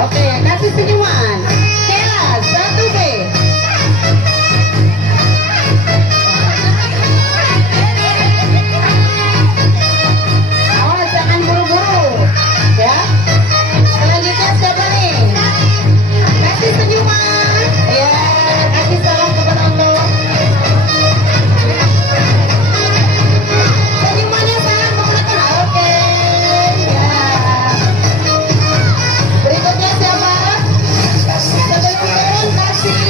Oke, kasih senyuman. Kela 1B. Oh, jangan buru-buru, ya. Selanjutnya siapa nih? Kasih senyuman. Ya, kasih salam kepada Allah. Senyumannya sangat menggunakan. Oke, ya. Berikutnya siapa? Sebelum turun kasih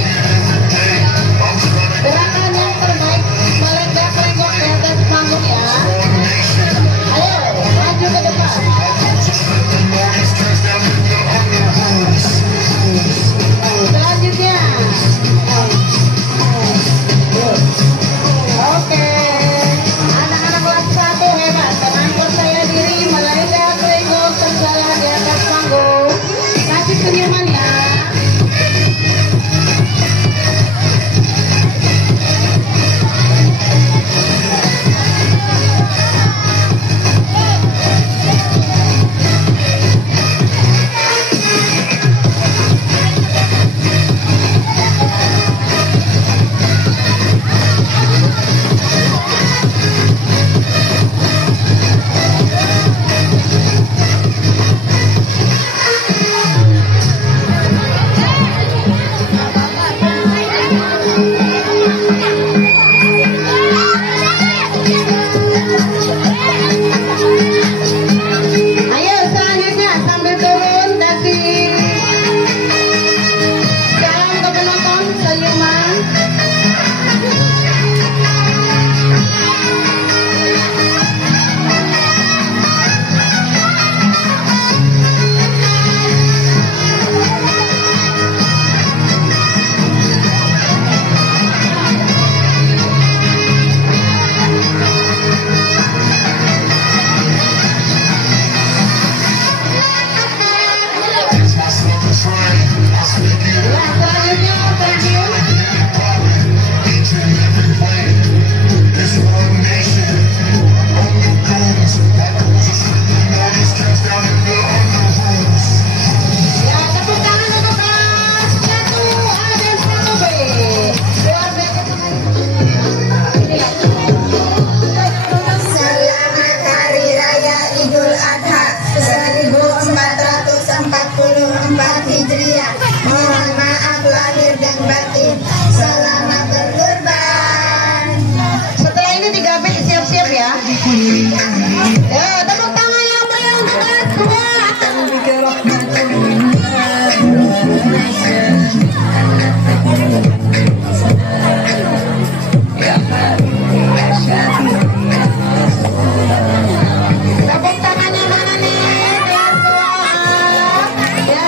gerakan yang terbaik melenggak-lenggok di atas panggung ya. Ayo, maju ke depan. Selanjutnya. Oke, anak-anak kelas 1 hebat. Dengan percaya diri melenggak-lenggok berjalan di atas panggung. Kasih senyuman ya. Ayo selanjutnya sambil turun kasih salam ke penonton senyuman. Ya, selanjutnya pensiun. Ya, tepuk tangan untuk kelas 1A dan 1B. Luar biasa. Selamat Hari Raya Idul Adha 1444 Hijriah. Mohon maaf lahir dan batin. Selamat berkurban. Setelah ini 3B siap-siap ya. Ya, tepuk tangan yang meriah untuk kelas 2. Tepuk tangannya mana nih? Kelas 2A. Ya.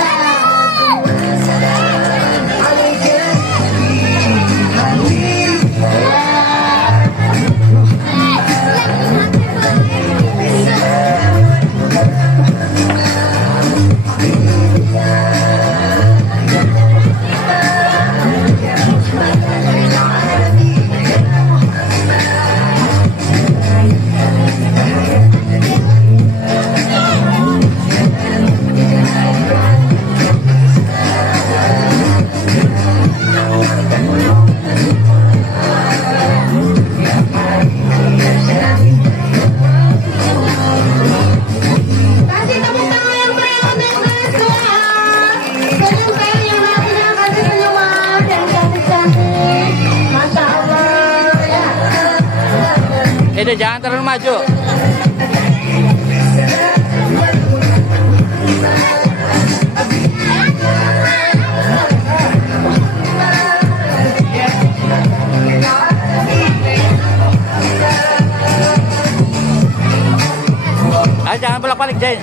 Kasih tepuk tangan yang meriah untuk kelas 2A. Senyumkan yang hatinya kasih senyuman yang cantik-cantik. Masya Allah ya. Itu jangan terlalu maju. Ayo jangan bolak-balik, Jain.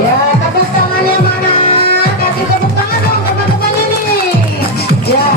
Ya, tepuk tangannya mana? Kasih tepuk tangan dong teman-temannya nih. Ya.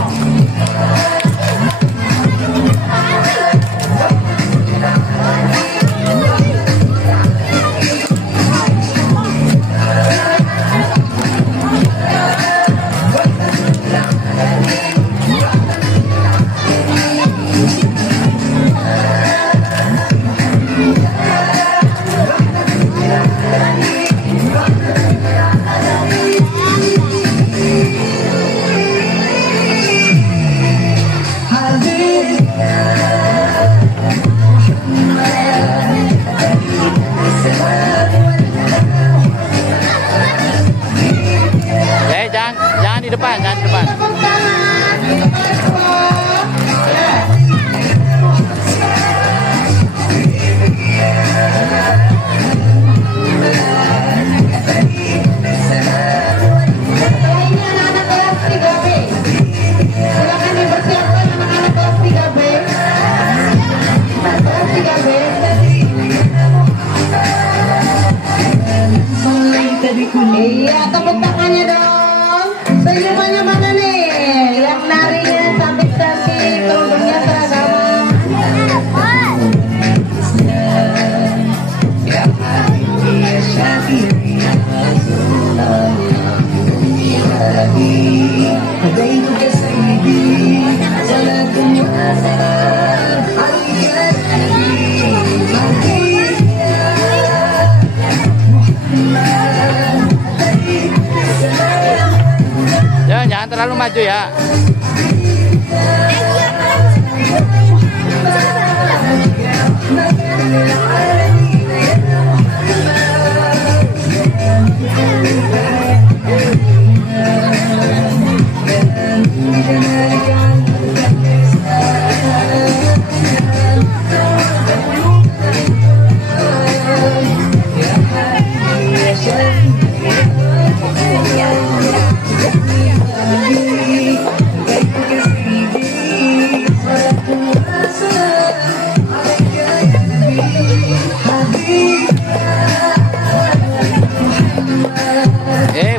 depan, jangan di depan. Tepuk tangan. Ya. Setelah ini anak-anak kelas 3B. Silakan dipersiapkan anak-anak kelas 3B. Kelas 3B. Iya, tepuk tangannya dong. Senyumannya mana nih? Yang narinya cantik-cantik, kerudungnya seragam. Jangan terlalu maju ya.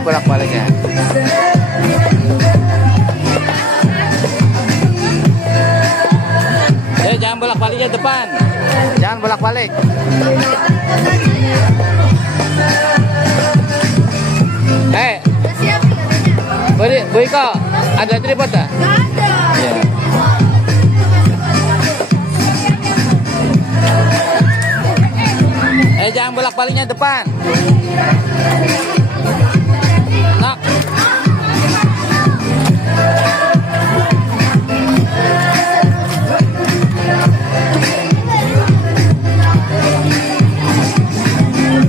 Bolak-baliknya. Jangan bolak-baliknya depan. Jangan bolak-balik. Bu Iko, ada tripod tak? Nggak ada. Ya. Jangan bolak-baliknya depan. Nak.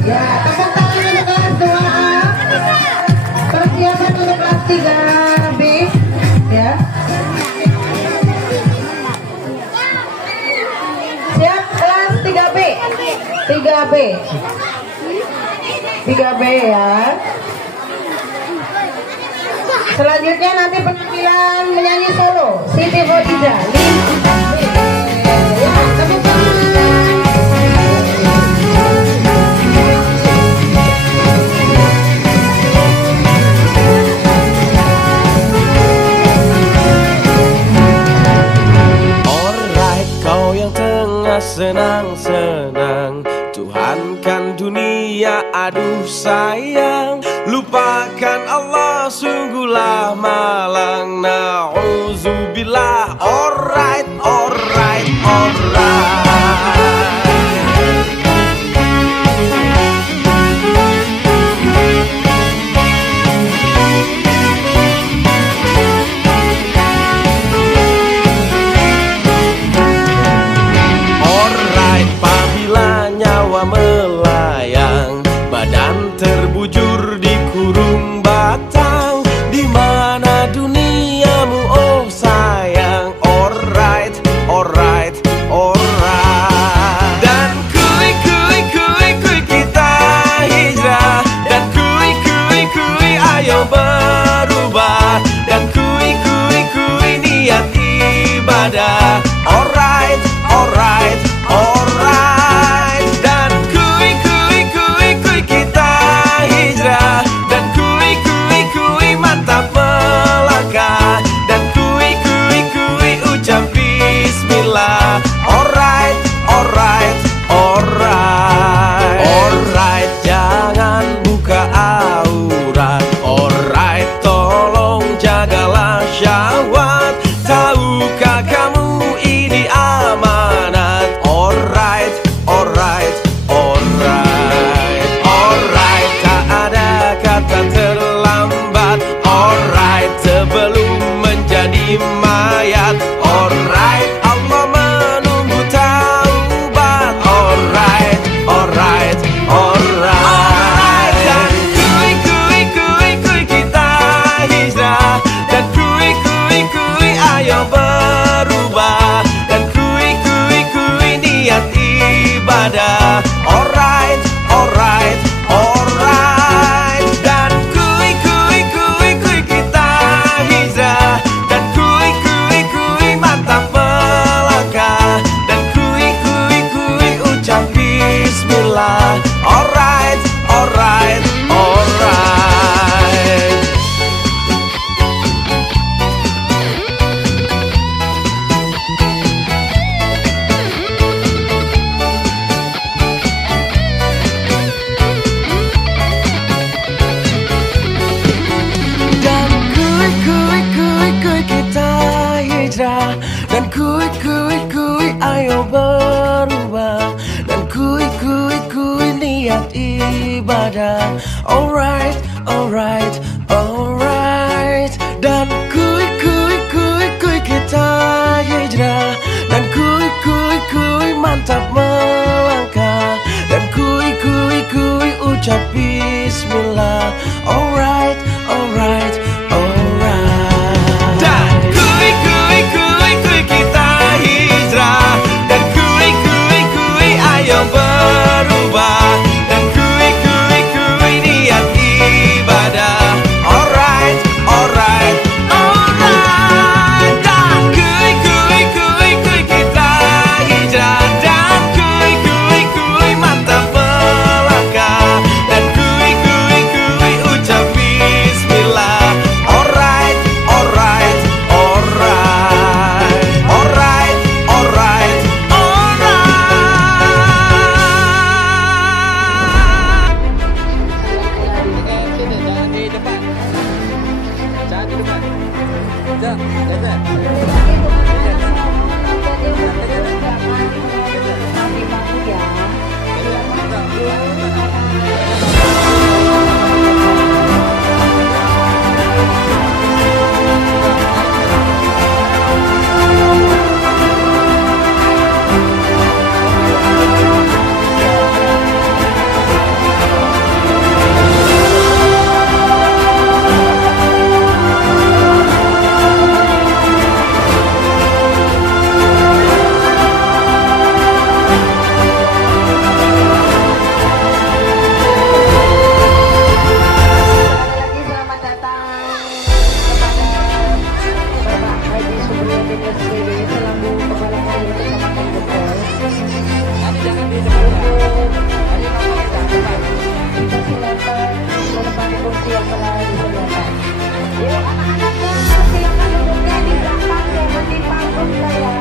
Ya, tepuk tangan untuk kelas 2A. Persiapan untuk kelas 3B. Ya. Siap kelas 3B. 3B. 3B ya. Selanjutnya nanti penampilan menyanyi solo Siti Khadijah. Ya, tepuk tangan. Alright, kau yang tengah senang-senang, Tuhan kan dunia, aduh sayang, lupakan Allah sungguhlah malang, na'udzubillah. Alright, alright, alright. Alright, apabila nyawa melayang, badan terbujur Alright, alright, alright. Dan kui kita hijrah. Dan kui mantap melangkah. Dan kui ucap bismillah. Alright, alright, alright. Dan kui kita hijrah. Dan kui ayo berubah. Dan kui niat ibadah. Alright, alright, alright. Dan kui kita hijrah. Dan kui mantap melangkah. Dan kui ucap bismillah. Alright, alright, alright. Alright, alright, alright. Sini, jangan di depan. Jangan di depan. Jangan. Selamat datang kepada Bapak Haji Subriyadin SPD selaku Kepala Kanwil Kecamatan Gempol. Nanti jangan di depan. Tadi ngomongin depan. Kita silakan menempati kursi yang telah disediakan. Yuk anak-anaknya silakan duduknya di belakang, jangan di panggung saya.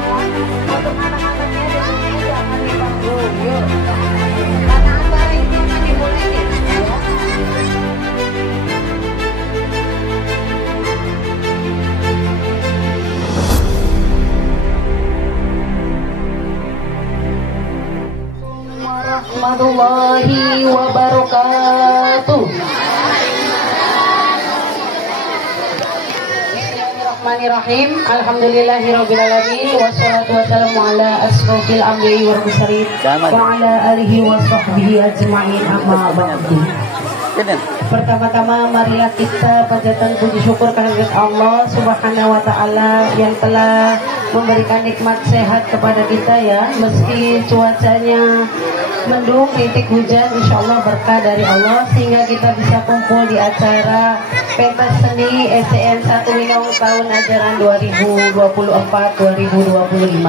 Untuk anak-anaknya jangan di panggung. Yuk. Karena acara ini akan dimulai nih. Ya. Warahmatullahi wabarakatuh. Bismillahirrahmanirrahim. Alhamdulillahirrabbilalamin. Wassalatu wassalamu ala asrofil anbiya'i wal mursalin wa ala alihi wa sahbihi ajma'in amma ba'du. Pertama-tama marilah kita panjatkan puji syukur kehadirat Allah Subhanahu wa taala yang telah memberikan nikmat sehat kepada kita ya, meski cuacanya mendung, titik hujan, insya Allah berkah dari Allah sehingga kita bisa kumpul di acara pentas seni SCN 1 Winong tahun ajaran 2024-2025.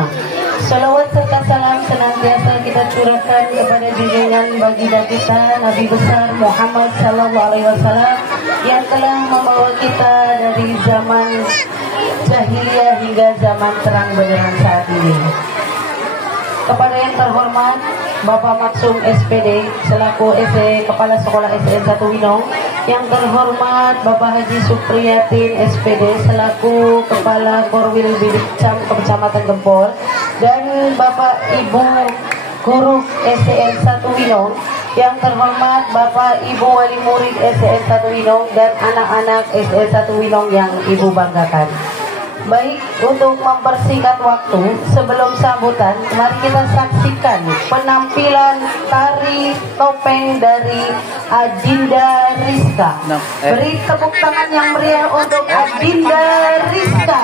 Salawat serta salam senantiasa kita curahkan kepada junjungan baginda kita Nabi besar Muhammad SAW yang telah membawa kita dari zaman jahiliyah hingga zaman terang benderang saat ini. Kepada yang terhormat Bapak Maksum SPD selaku Kepala Sekolah SDN 1 Winong, yang terhormat Bapak Haji Supriyadin SPD selaku Kepala Korwil Bidikcam Kecamatan Gempol, dan Bapak Ibu Guru SDN 1 Winong, yang terhormat Bapak Ibu Wali Murid SDN 1 Winong dan anak-anak SDN 1 Winong yang Ibu banggakan. Baik, untuk mempersingkat waktu sebelum sambutan, mari kita saksikan penampilan tari topeng dari Adinda Rizka. Beri tepuk tangan yang meriah untuk Adinda Rizka.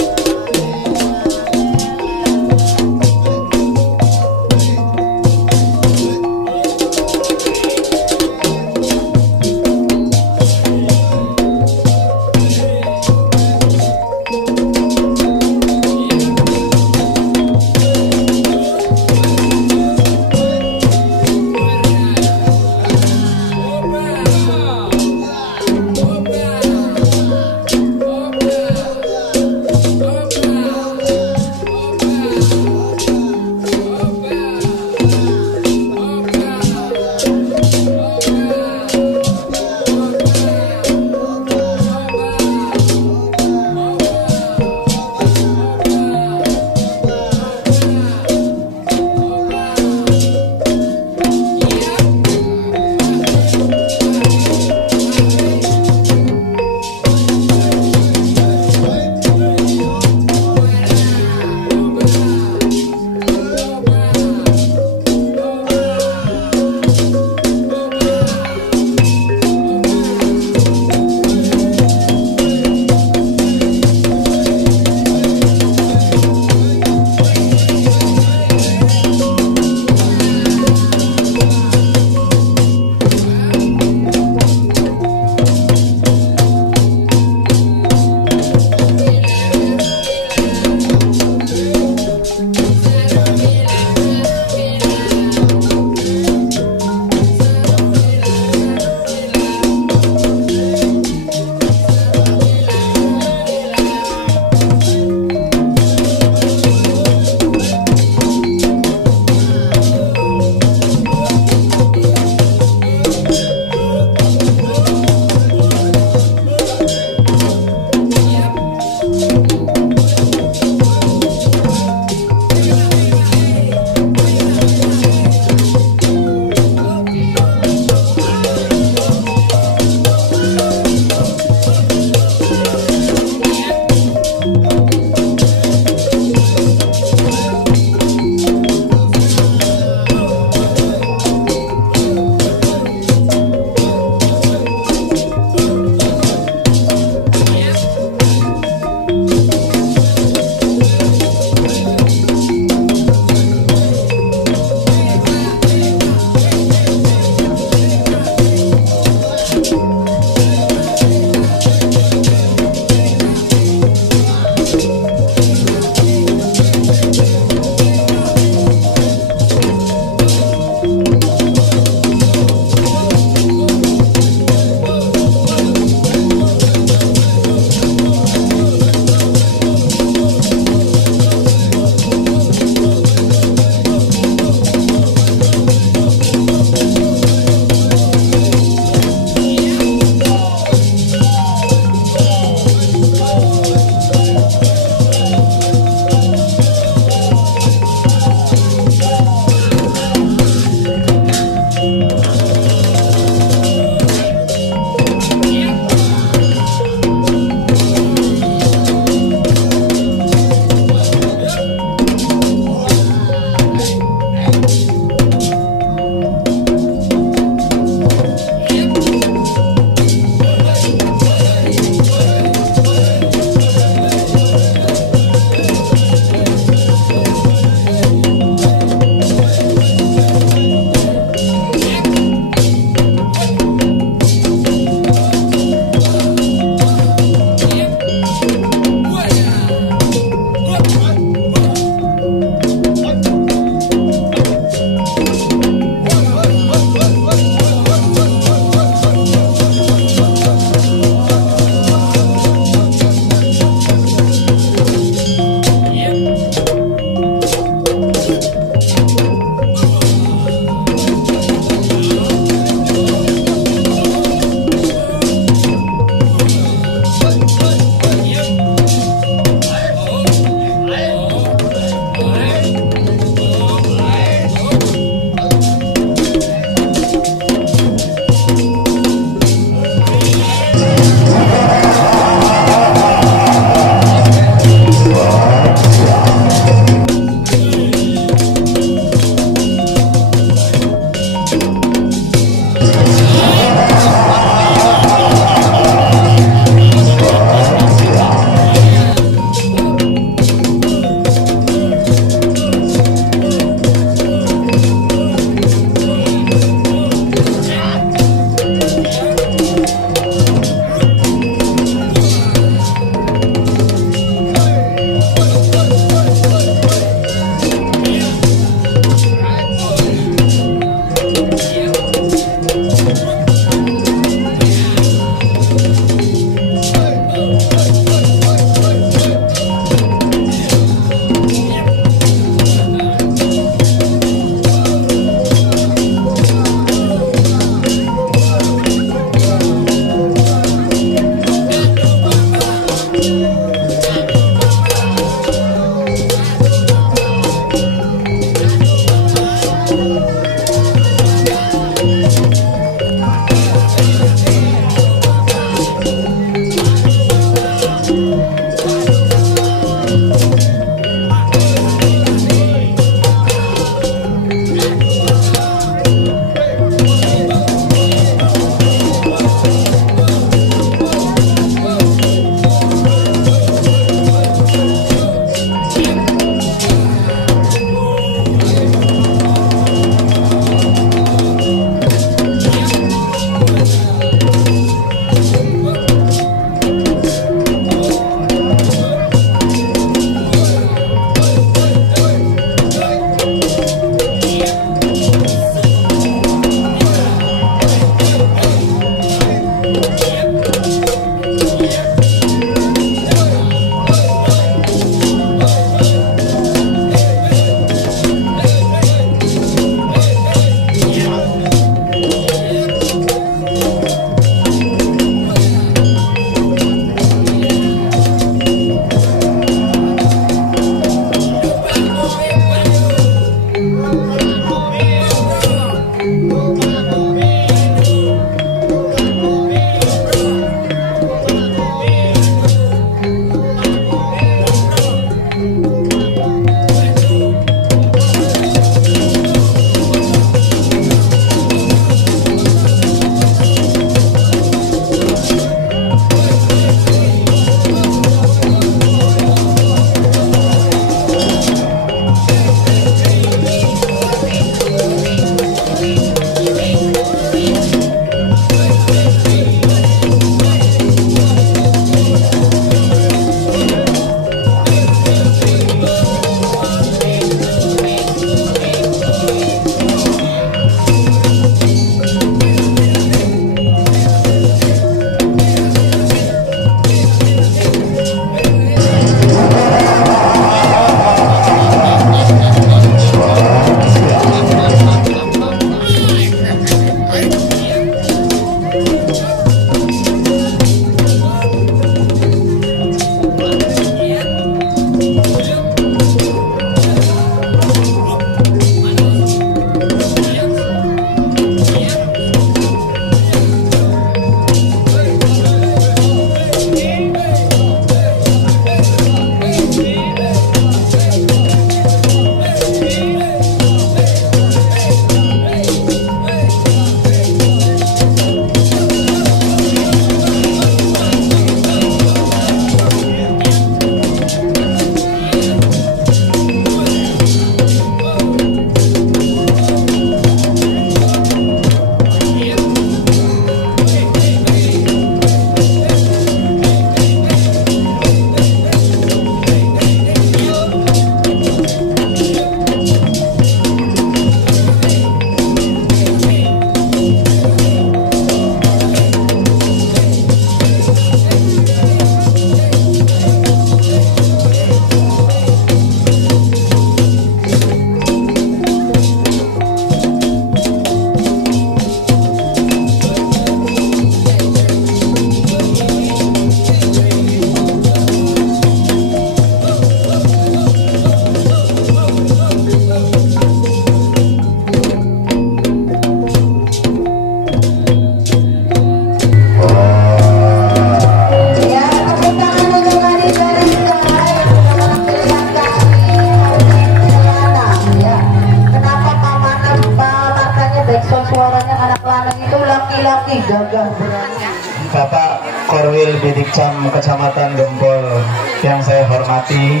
gagah berani. Bapak Korwil Bidikcam Kecamatan Gempol yang saya hormati,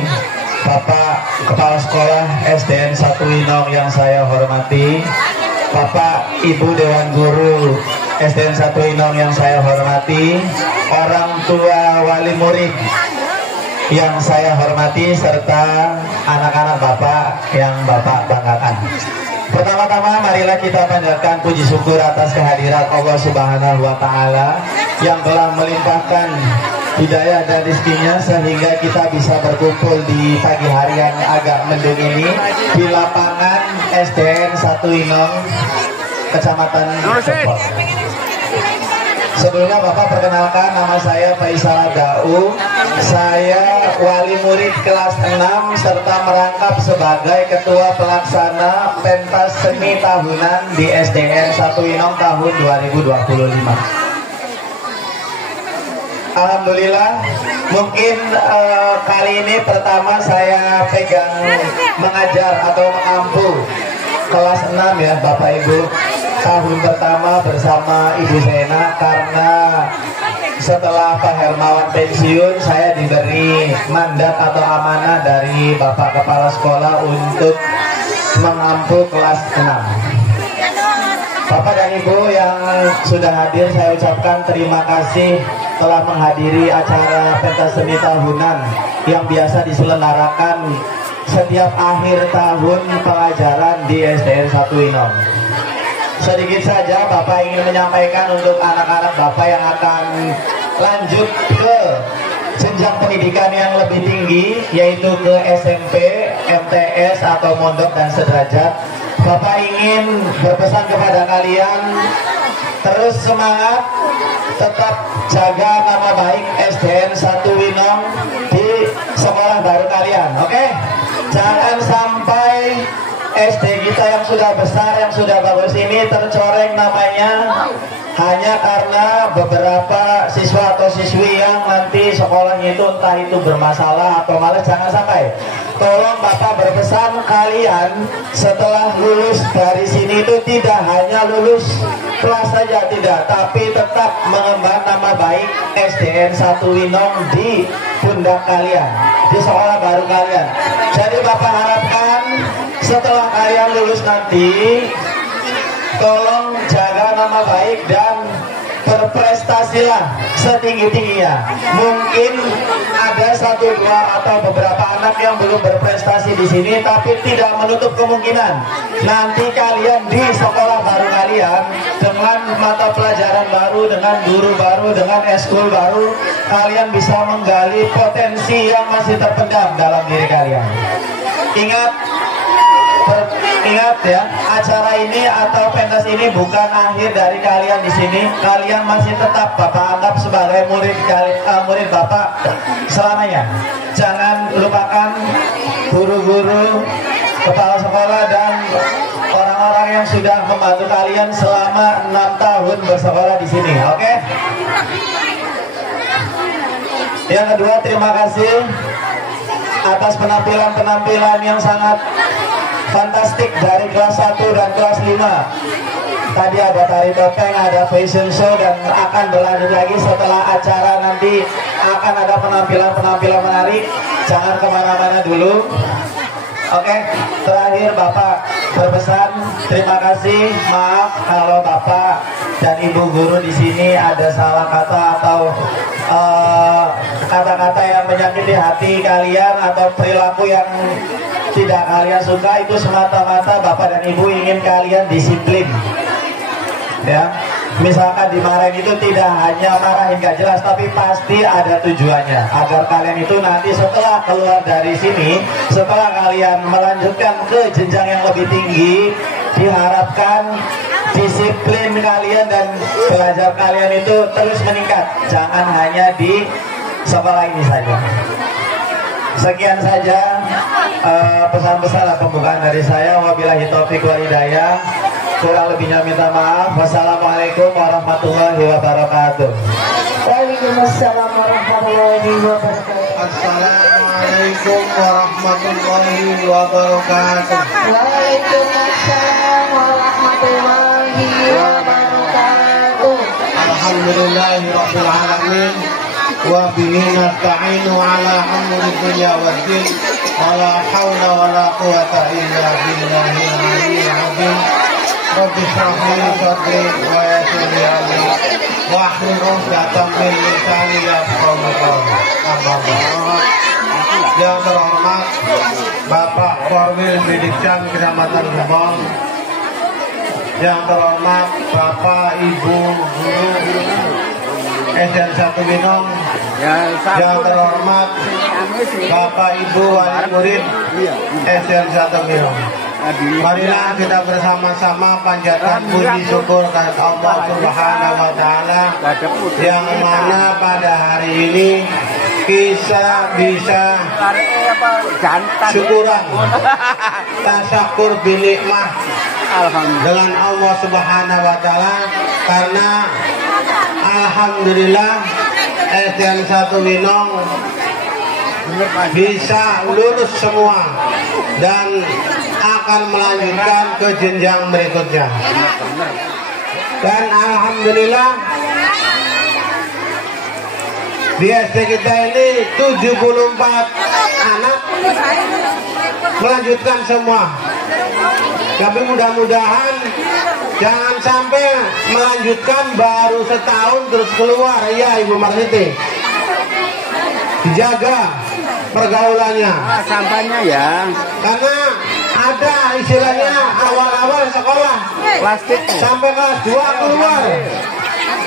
Bapak Kepala Sekolah SDN 1 Winong yang saya hormati, Bapak Ibu Dewan Guru SDN 1 Winong yang saya hormati, orang tua wali murid yang saya hormati, serta anak-anak Bapak yang Bapak banggakan. Pertama-tama marilah kita panjatkan puji syukur atas kehadiran Allah Subhanahu wa Ta'ala yang telah melimpahkan hidayah dan rizkinya sehingga kita bisa berkumpul di pagi hari yang agak mendung ini di lapangan SDN 1 Winong Kecamatan Gempol. Sebelumnya Bapak perkenalkan, nama saya Faisal Dau. Saya wali murid kelas 6 serta merangkap sebagai ketua pelaksana pentas seni tahunan di SDN 1 Winong tahun 2025. Alhamdulillah, mungkin kali ini pertama saya pegang mengajar atau mengampu kelas 6 ya Bapak Ibu. Tahun pertama bersama Ibu Sena, karena setelah Pak Hermawan pensiun saya diberi mandat atau amanah dari Bapak Kepala Sekolah untuk mengampu kelas 6. Bapak dan Ibu yang sudah hadir, saya ucapkan terima kasih telah menghadiri acara pentas seni tahunan yang biasa diselenggarakan setiap akhir tahun pelajaran di SDN 1 Winong. Sedikit saja Bapak ingin menyampaikan untuk anak-anak Bapak yang akan lanjut ke jenjang pendidikan yang lebih tinggi, yaitu ke SMP, MTS atau mondok dan sederajat. Bapak ingin berpesan kepada kalian, terus semangat, tetap jaga nama baik SDN 1 Winong di sekolah baru kalian, oke? Jangan sampai SD kita yang sudah besar, yang sudah bagus ini tercoreng namanya hanya karena beberapa siswa atau siswi yang nanti sekolahnya itu entah itu bermasalah atau malah. Jangan sampai. Tolong Bapak berpesan, kalian setelah lulus dari sini itu tidak hanya lulus kelas saja, tidak, tapi tetap mengemban nama baik SDN 1 Winong di pundak kalian, di sekolah baru kalian. Jadi Bapak harapkan setelah kalian lulus nanti, tolong jaga nama baik dan berprestasilah setinggi-tingginya. Mungkin ada 1, 2 atau beberapa anak yang belum berprestasi di sini, tapi tidak menutup kemungkinan nanti kalian di sekolah baru kalian dengan mata pelajaran baru, dengan guru baru, dengan eskul baru, kalian bisa menggali potensi yang masih terpendam dalam diri kalian. Ingat ya, acara ini atau pentas ini bukan akhir dari kalian di sini. Kalian masih tetap Bapak anggap sebagai murid Bapak selamanya. Jangan lupakan guru-guru, kepala sekolah dan orang-orang yang sudah membantu kalian selama 6 tahun bersekolah di sini, oke? Yang kedua, terima kasih atas penampilan-penampilan yang sangat fantastik dari kelas 1 dan kelas 5. Tadi ada tari topeng, ada fashion show, dan akan berlanjut lagi setelah acara nanti akan ada penampilan-penampilan menarik. Jangan kemana-mana dulu. Oke, terakhir Bapak berpesan, terima kasih. Maaf kalau Bapak dan Ibu guru di sini ada salah kata atau kata-kata yang menyakiti hati kalian atau perilaku yang tidak kalian suka. Itu semata-mata Bapak dan Ibu ingin kalian disiplin. Ya, misalkan dimarahin itu tidak hanya marahin gak jelas, tapi pasti ada tujuannya agar kalian itu nanti setelah keluar dari sini, setelah kalian melanjutkan ke jenjang yang lebih tinggi, diharapkan disiplin kalian dan belajar kalian itu terus meningkat, jangan hanya di sekolah ini saja. Sekian saja pesan-pesan pembukaan dari saya. Wabillahi taufiq wal hidayah. Kurang lebihnya minta maaf. Wassalamualaikum warahmatullahi wabarakatuh. Waalaikumsalam warahmatullahi wabarakatuh. Assalamualaikum warahmatullahi wabarakatuh. Waalaikumsalam warahmatullahi wabarakatuh. Alhamdulillahi rabbil alamin wa bihi nasta'inu ala umuri dunya waddin wa la hawla wa la quwwata illa billahil aliyyil azim. Rabbi shrah li sadri wa yassir li amri wa hlul 'uqdatam min lisani yafqahu qawli. Amma ba'd. Yang terhormat Bapak Korwil Bidikjam Kecamatan Gembong, yang terhormat Bapak Ibu Guru SDN 1 Winong, yang terhormat Bapak Ibu Wali Murid SDN 1 Winong. Marilah kita bersama-sama panjatkan puji syukur kepada Allah Subhanahu wa Ta'ala, yang mana pada hari ini kita bisa syukuran tasyakur binikmah dengan Allah Subhanahu wa Ta'ala, karena alhamdulillah SDN 1 Winong bisa lulus semua dan akan melanjutkan ke jenjang berikutnya. Dan alhamdulillah di SD kita ini 74 anak melanjutkan semua. Tapi mudah-mudahan jangan sampai melanjutkan baru setahun terus keluar, ya Ibu Marsiti. Dijaga pergaulannya. Sampahnya ya. Karena ada istilahnya awal-awal sekolah Plastik. sampai kelas 2 keluar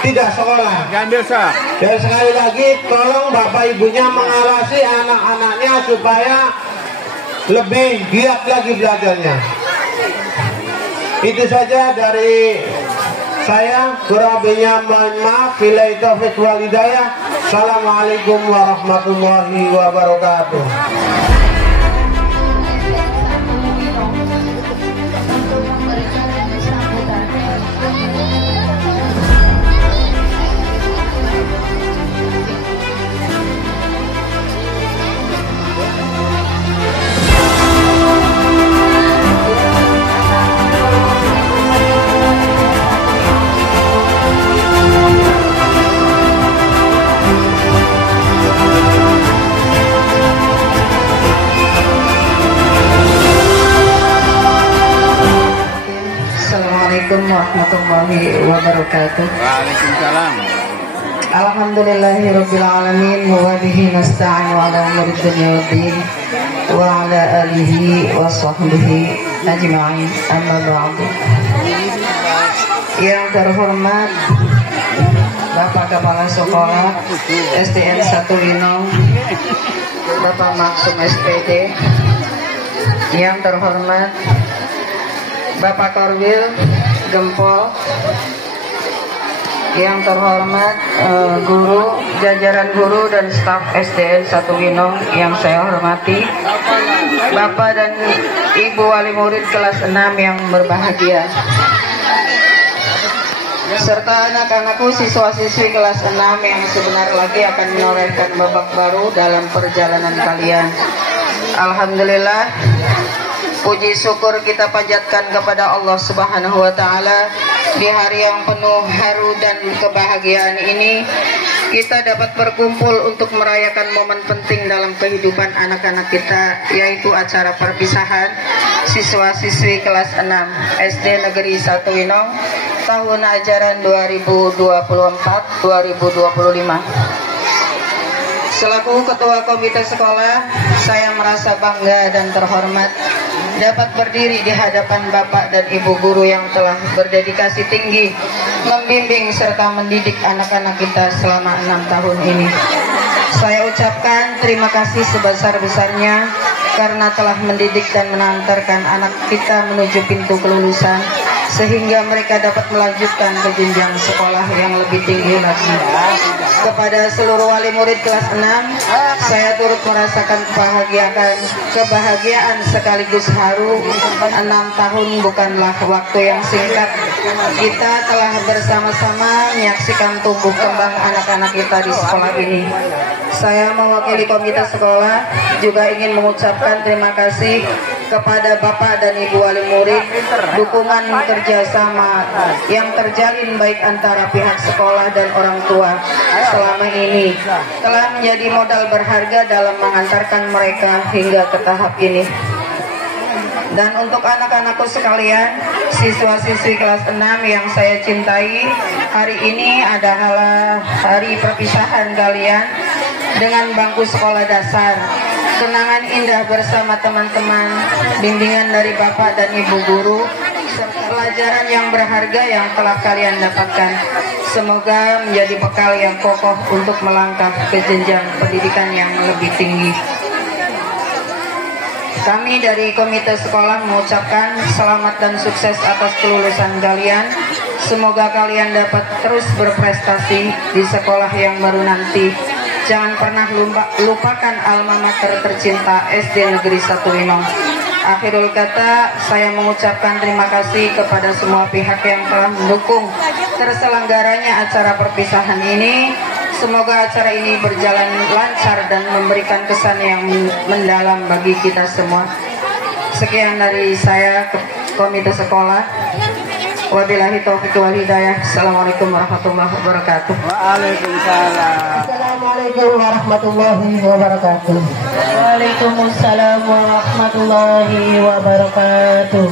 tidak sekolah. Ambil sah. Dan sekali lagi tolong Bapak Ibunya mengawasi anak-anaknya supaya lebih giat lagi belajarnya. Itu saja dari saya, kurang lebihnya mohon maaf. Billahi taufiq wal hidayah. Assalamualaikum warahmatullahi wabarakatuh. Assalamualaikum warahmatullahi wabarakatuh. Waalaikumsalam. Alhamdulillahirabbil alamin wa bihi nasta'inu ala umuri dunya waddin wa ala alihi wa sahbihi ajma'in. Amma ba'du. Yang terhormat Bapak Kepala Sekolah SDN 1 Winong, Bapak Maksum SPD. Yang terhormat Bapak Korwil Gempol, yang terhormat guru, jajaran guru dan staf SDN 1 Winong yang saya hormati, Bapak dan Ibu Wali Murid kelas 6 yang berbahagia, serta anak-anakku siswa-siswi kelas 6 yang sebentar lagi akan menorehkan babak baru dalam perjalanan kalian. Alhamdulillah, puji syukur kita panjatkan kepada Allah Subhanahu wa Ta'ala. Di hari yang penuh haru dan kebahagiaan ini, kita dapat berkumpul untuk merayakan momen penting dalam kehidupan anak-anak kita, yaitu acara perpisahan siswa-siswi kelas 6 SD Negeri 1 Winong tahun ajaran 2024-2025. Selaku Ketua Komite Sekolah, saya merasa bangga dan terhormat dapat berdiri di hadapan Bapak dan Ibu Guru yang telah berdedikasi tinggi membimbing serta mendidik anak-anak kita selama 6 tahun ini. Saya ucapkan terima kasih sebesar-besarnya karena telah mendidik dan mengantarkan anak kita menuju pintu kelulusan, sehingga mereka dapat melanjutkan ke jenjang sekolah yang lebih tinggi lagi. Kepada seluruh wali murid kelas 6, saya turut merasakan kebahagiaan sekaligus haru. 6 tahun bukanlah waktu yang singkat. Kita telah bersama-sama menyaksikan tumbuh kembang anak-anak kita di sekolah ini. Saya mewakili komite sekolah juga ingin mengucapkan terima kasih kepada Bapak dan Ibu wali murid, dukungan kerjasama yang terjalin baik antara pihak sekolah dan orang tua selama ini telah menjadi modal berharga dalam mengantarkan mereka hingga ke tahap ini. Dan untuk anak-anakku sekalian, siswa-siswi kelas 6 yang saya cintai, hari ini adalah hari perpisahan kalian dengan bangku sekolah dasar. Kenangan indah bersama teman-teman, bimbingan dari Bapak dan Ibu guru, serta pelajaran yang berharga yang telah kalian dapatkan. Semoga menjadi bekal yang kokoh untuk melangkah ke jenjang pendidikan yang lebih tinggi. Kami dari komite sekolah mengucapkan selamat dan sukses atas kelulusan kalian. Semoga kalian dapat terus berprestasi di sekolah yang baru nanti. Jangan pernah lupakan alma mater tercinta SD Negeri 1 Linong. Akhirul kata, saya mengucapkan terima kasih kepada semua pihak yang telah mendukung terselenggaranya acara perpisahan ini. Semoga acara ini berjalan lancar dan memberikan kesan yang mendalam bagi kita semua. Sekian dari saya, komite sekolah. Wabillahi taufiq wal hidayah. Assalamualaikum warahmatullahi wabarakatuh. Waalaikumsalam. Assalamualaikum warahmatullahi wabarakatuh. Waalaikumsalam warahmatullahi wabarakatuh.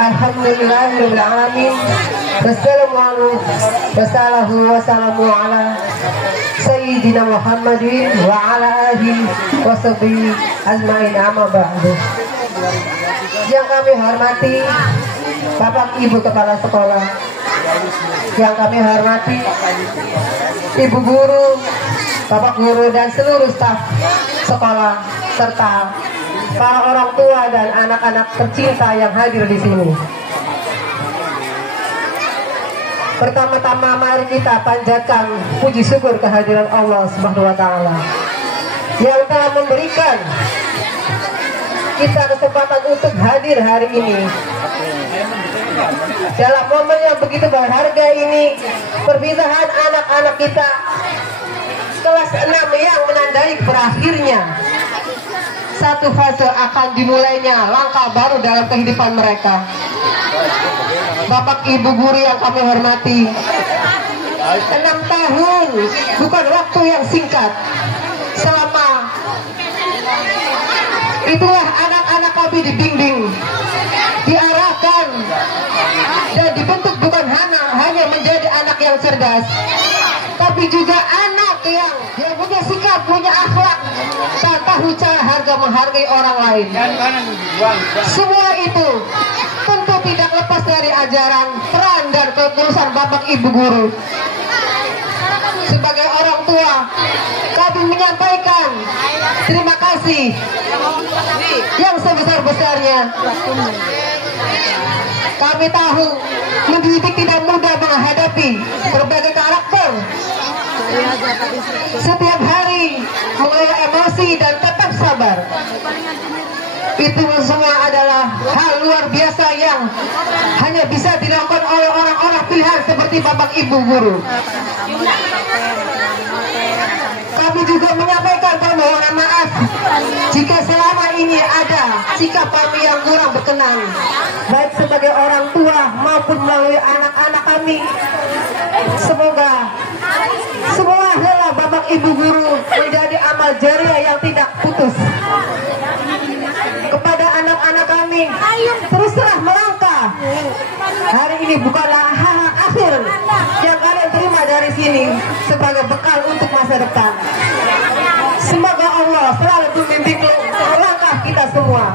Alhamdulillahirabbil alamin. Wassalamu ala Sayyidina Muhammadin wa ala alihi wa sahbihi ajmain, amma ba'du. Yang kami hormati Bapak Ibu Kepala Sekolah, yang kami hormati Ibu Guru, Bapak Guru dan seluruh staf sekolah serta para orang tua dan anak-anak tercinta yang hadir di sini. Pertama-tama mari kita panjatkan puji syukur kehadiran Allah Subhanahu wa taala yang telah memberikan kita kesempatan untuk hadir hari ini. Dalam momen yang begitu berharga ini, perpisahan anak-anak kita kelas 6 yang menandai berakhirnya satu fase akan dimulainya langkah baru dalam kehidupan mereka. Bapak Ibu guru yang kami hormati, 6 tahun bukan waktu yang singkat. Selama itulah anak-anak kami dibimbing, diarahkan dan dibentuk bukan hanya menjadi anak yang cerdas, tapi juga anak yang punya sikap, punya akhlak, dan tahu cara harga menghargai orang lain. Semua itu tentu tidak lepas dari ajaran, peran, dan ketulusan Bapak Ibu guru. Sebagai orang tua, kami menyampaikan terima kasih yang sebesar-besarnya. Kami tahu mendidik tidak mudah menghadapi berbagai karakter. Setiap hari mengelola emosi dan tetap sabar. Itu semua adalah hal luar biasa yang hanya bisa dilakukan oleh orang-orang pilihan seperti Bapak Ibu guru. Kami juga menyampaikan permohonan maaf jika selama ini ada sikap kami yang kurang berkenan, baik sebagai orang tua maupun melalui anak-anak kami. Semoga semua hal Bapak Ibu guru menjadi amal jariah yang tidak putus. Kepada anak-anak kami, teruslah melangkah. Hari ini bukanlah hal akhir yang kalian terima dari sini sebagai bekal untuk masa depan. Semoga Allah selalu membimbing langkah kita semua.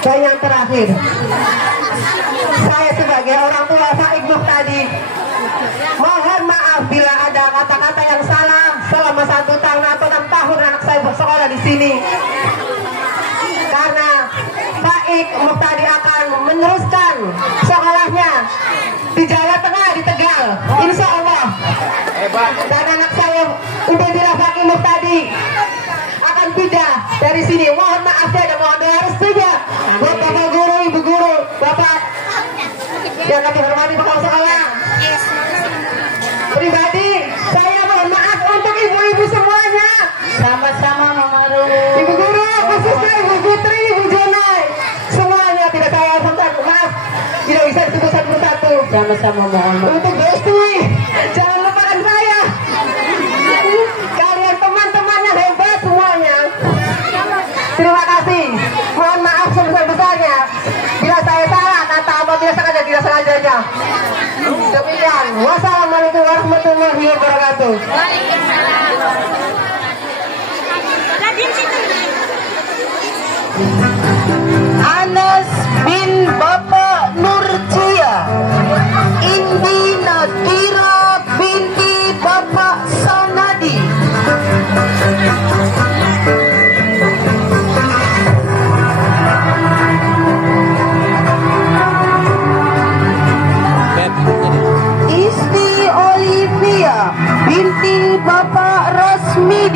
Dan yang terakhir, saya sebagai orang tua Faik Muhtadi mohon maaf bila ada kata-kata yang salah selama 1 tahun atau 6 tahun anak saya bersekolah di sini. Karena Faik Muhtadi akan meneruskan sekolahnya di Jawa Tengah, di Tegal, insya Allah. Dan anak saya Ubaidillah Faik Muhtadi akan pindah dari sini. Mohon maaf ya dan mohon doa restunya buat Bapak guru, Ibu guru, Bapak yang kami hormati kepala sekolah. Pribadi saya mohon maaf untuk ibu-ibu semuanya. Sama-sama Mama Ru. Ibu guru, khususnya Ibu Putri sama-sama mohon maaf. Untuk Bestui, jangan lupakan saya. Kalian teman-teman yang hebat semuanya. Terima kasih. Mohon maaf sebesar-besarnya bila saya salah atau apabila sengaja tidak sengajanya. Demikian. Wassalamualaikum warahmatullahi wabarakatuh. Anas bin Bapak Nurjia, Indi Nadira binti Bapak Sanadi. Isti Olivia binti Bapak Rasmi.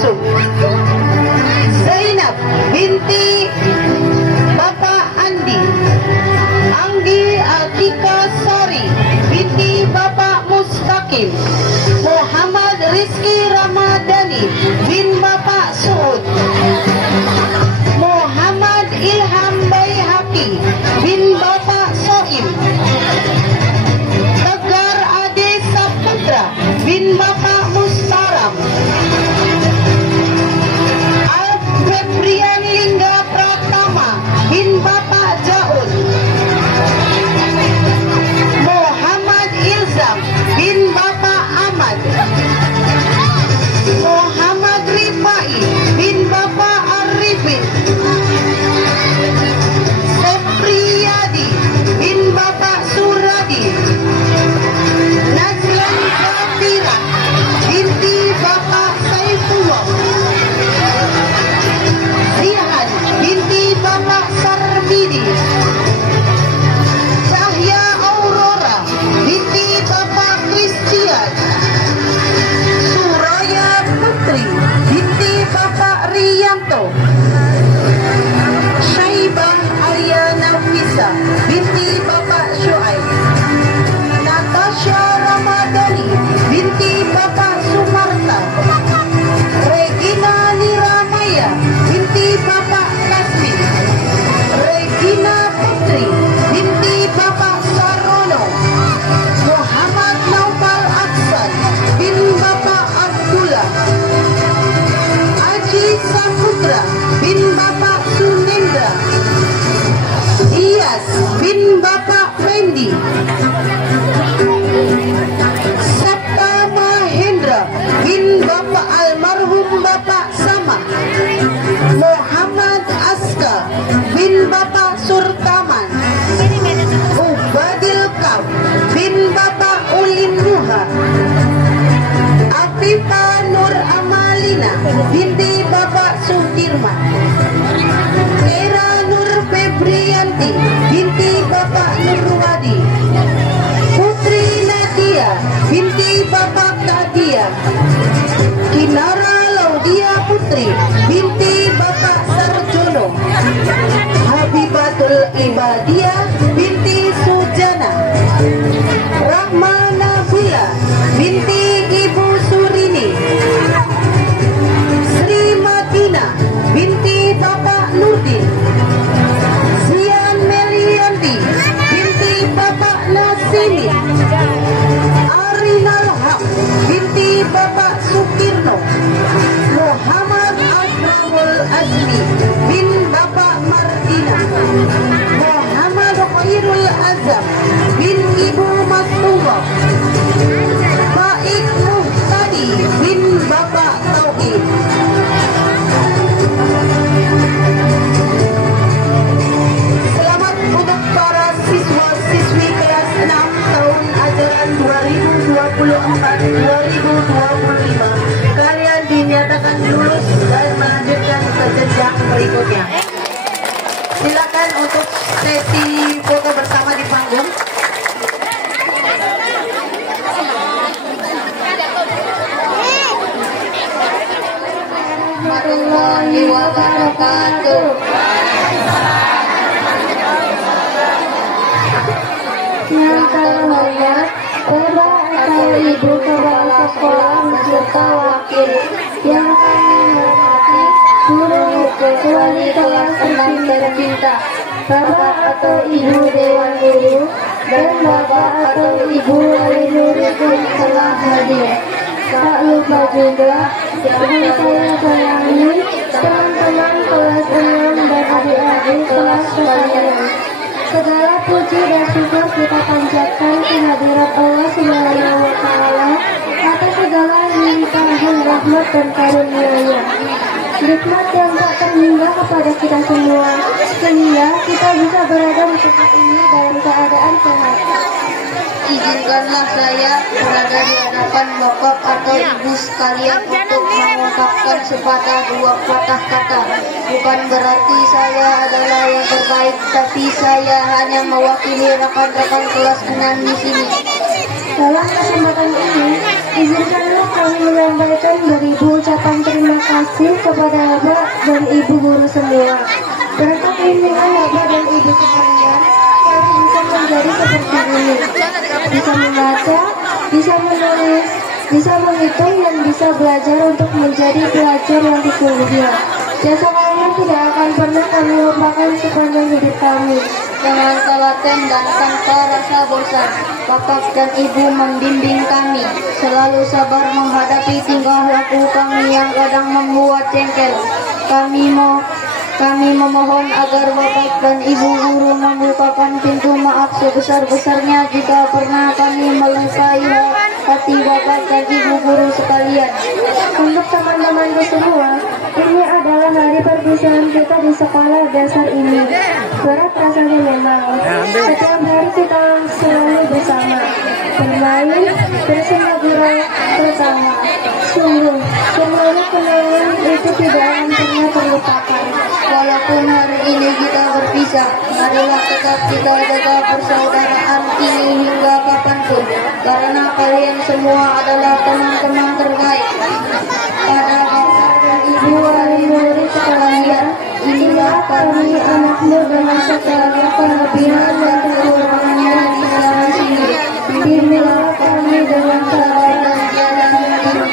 Yusuf, Zainab binti Bapak Andi, Anggi Atika Sari binti Bapak Mustaqim, Muhammad Rizki Ramadhani bin Bapak Suud, Muhammad Ilham Baihaqi bin Bapak Soim, Tegar Ade Saputra bin Bapak Mustaram, Febrian Lingga Pratama bin Bapak Jaud, Muhammad Ilzam bin Bapak Ahmad, Muhammad Rifai bin Bapak Arifin, Sepriyadi bin Bapak Suradi, Nazlan Kafira binti Bapak Saifullah, Zihan binti Bapak Sarbidi, Cahya Aurora binti Bapak Christian, Suraya Putri binti Bapak Rianto, Syaibah Aryana Fisa binti Bapak Syuaib, Natasha Ramadhani binti Bapak Sumarta, Regina Niramaya binti Bapak Kasmi, Regina Putri binti Bapak Sarono, Muhammad Naufal Aksan bin Bapak Abdullah, Aji Saputra bin Bapak Sunendra, Iyas bin Bapak Fendi, Sabta Mahendra bin Bapak almarhum Bapak Sama, Muhammad Aska bin Bapak Surtaman, Ubadil Kaf bin Bapak Ulin Nuha, Afifa Nur Amalina binti Bapak Sudirman, Era Nur Febrianti binti Bapak Nurwadi, Putri Nadia binti Bapak Kadia, Kinara Laudia Putri binti Bapak Sarjono, Habibatul Ibadiah binti Sujana, Rahma Nabila binti Ibu Surini, Sri Matina binti Bapak Nurdin, Zian Melianti binti Bapak Nasimi, Arinal Haq binti Bapak Sukirno, Muhammad Akramul Azmi bin Bapak Martina, Muhammad Khairul Azam bin Ibu Mastullah, Baik Muhtadi bin Bapak Tauhid. Selamat untuk para siswa-siswi kelas 6 tahun ajaran 2024-2025. Kalian dinyatakan lulus dan melanjutkan ke jenjang berikutnya. Silakan untuk sesi foto bersama di panggung. Warahmatullahi wabarakatuh. Yang terhormat Bapak atau Ibu Kepala Sekolah beserta wakil, yang kami hormati guru wali kelas 6 tercinta, Bapak atau Ibu Dewan Guru, dan Bapak atau Ibu wali murid yang telah hadir. Tak lupa juga yang saya sayangi teman-teman kelas 6 dan adik-adik kelas sekalian. Segala puji dan syukur kita panjatkan kehadirat Allah Subhanahu wa Ta'ala atas segala limpahan rahmat dan karunia-Nya. Nikmat yang tak terhingga kepada kita semua, sehingga kita bisa berada di tempat ini dalam keadaan sehat. Izinkanlah saya berada di hadapan Bapak atau Ibu sekalian untuk mengungkapkan sepatah dua patah kata. Bukan berarti saya adalah yang terbaik, tapi saya hanya mewakili rekan-rekan kelas 6 di sini. Dalam kesempatan ini, izinkanlah kami menyampaikan beribu ucapan terima terima kasih kepada Bapak dan Ibu guru semua. Berkat bimbingan Bapak dan Ibu sekalian, kami bisa menjadi seperti ini. Bisa membaca, bisa menulis, bisa menghitung, dan bisa belajar untuk menjadi pelajar yang sesungguhnya. Jasa kalian tidak akan pernah kami lupakan sepanjang hidup kami. Dengan telaten dan tanpa rasa bosan, Bapak dan Ibu membimbing kami, selalu sabar menghadapi tingkah laku kami yang kadang membuat jengkel. Kami memohon agar Bapak dan Ibu guru membukakan pintu maaf sebesar-besarnya jika pernah kami melukai hati Bapak dan Ibu guru sekalian. Untuk teman-temanku semua, ini adalah hari perpisahan kita di sekolah dasar ini. Berat rasanya memang. Setiap hari kita selalu bersama, bermain, bersama-gurau bersama. Sungguh, semuanya kenangan itu tidak akan pernah terlupakan. Walaupun hari ini kita berpisah, marilah tetap kita jaga persaudaraan ini hingga kapanpun, karena kalian semua adalah teman-teman terbaik. Pada Bapak dan Ibu murid sekalian, inilah kami anakmu dengan segala kelebihan dan kekurangannya di sana sini. Bimbinglah kami dengan cara dan jalan hidup.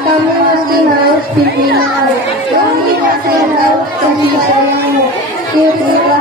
Kami masih haus bimbingan, kami masih haus kasih sayangmu. Kirilah